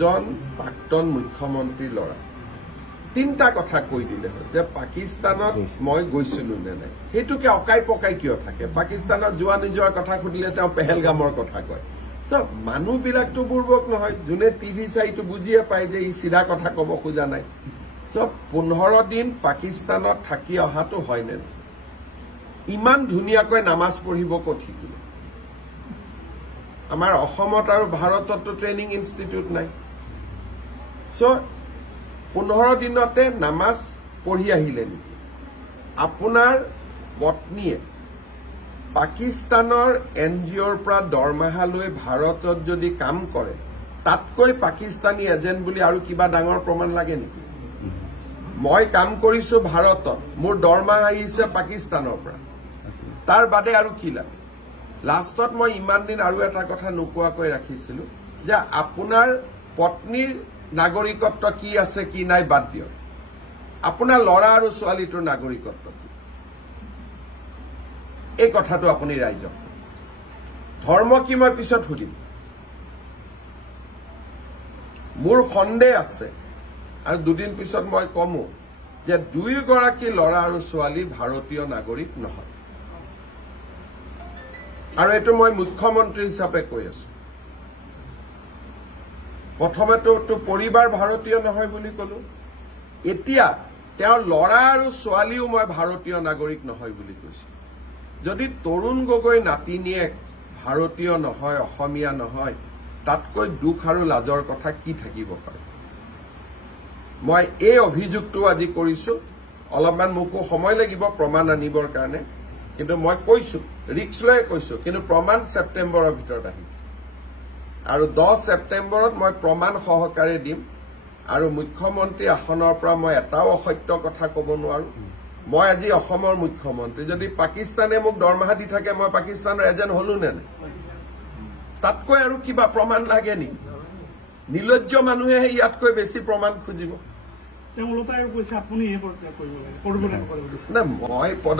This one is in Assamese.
জন প্ৰাক্তন মুখ্যমন্ত্ৰীৰ ল'ৰা তিনিটা কথা কৈ দিলে হয় যে পাকিস্তানত মই গৈছিলো নে নাই সেইটোকে অকাই পকাই কিয় থাকে পাকিস্তানত যোৱা নিজৰ কথা সুধিলে তেওঁ পেহেলগামৰ কথা কয় সব মানুহবিলাকতো বুৰ্বক নহয় যোনে টিভি চাইটো বুজিয়ে পায় যে ই সিধা কথা ক'ব খোজা নাই সব 15 দিন পাকিস্তানত থাকি অহাটো হয় নে ইমান ধুনীয়াকৈ নামাজ পঢ়িব ক'ত শিকিলে আমাৰ অসমত আৰু ভাৰততো ট্ৰেইনিং ইনষ্টিটিউট নাই সো 15 দিনতে নামাজ পঢ়ি আহিলে নেকি আপোনাৰ পত্নীয়ে পাকিস্তানৰ এনজিঅ'ৰ পৰা দৰমহা লৈ ভাৰতত যদি কাম কৰে তাতকৈ পাকিস্তানী এজেণ্ট বুলি আৰু কিবা ডাঙৰ প্ৰমাণ লাগে নেকি মই কাম কৰিছো ভাৰতত মোৰ দৰমহা আহিছে পাকিস্তানৰ পৰা তাৰ বাদে আৰু কি লাগে লাষ্টত মই ইমান দিন আৰু এটা কথা নোকোৱাকৈ ৰাখিছিলো যে আপোনাৰ পত্নীৰ নাগৰিকত্ব কি আছে কি নাই বাদ দিয়ক আপোনাৰ ল'ৰা আৰু ছোৱালীটোৰ নাগৰিকত্ব কি এই কথাটো আপুনি ৰাইজক ধৰ্ম কি মই পিছত সুধিম মোৰ সন্দেহ আছে আৰু দুদিন পিছত মই কমো যে দুয়োগৰাকী ল'ৰা আৰু ছোৱালী ভাৰতীয় নাগৰিক নহয় আৰু এটো মই মুখ্যমন্ত্ৰী হিচাপে কৈ আছো প্ৰথমেতো পৰিবাৰ ভাৰতীয় নহয় বুলি কলো এতিয়া তেওঁৰ ল'ৰা আৰু ছোৱালীও মই ভাৰতীয় নাগৰিক নহয় বুলি কৈছো যদি তৰুণ গগৈ নাতিনিয়েক ভাৰতীয় নহয় অসমীয়া নহয় তাতকৈ দুখ আৰু লাজৰ কথা কি থাকিব পাৰে মই এই অভিযোগটো আজি কৰিছো অলপমান মোকো সময় লাগিব প্ৰমাণ আনিবৰ কাৰণে কিন্তু মই কৈছো ৰিক্স লৈ কৈছো কিন্তু প্ৰমাণ সেপ্টেম্বৰৰ ভিতৰত আহিব আৰু 10 সেপ্টেম্বৰত মই প্ৰমাণ সহকাৰে দিম আৰু মুখ্যমন্ত্ৰী আসনৰ পৰা মই এটাও অসত্য কথা ক'ব নোৱাৰো মই আজি অসমৰ মুখ্যমন্ত্ৰী যদি পাকিস্তানে মোক দৰমহা দি থাকে মই পাকিস্তানৰ এজেণ্ট হলো নে নাই তাতকৈ আৰু কিবা প্ৰমাণ লাগে নেকি নিলজ্জ মানুহে ইয়াতকৈ বেছি প্ৰমাণ খুজিব তেওঁলোকে কৈছে আপুনি এই কৰিব লাগে না মই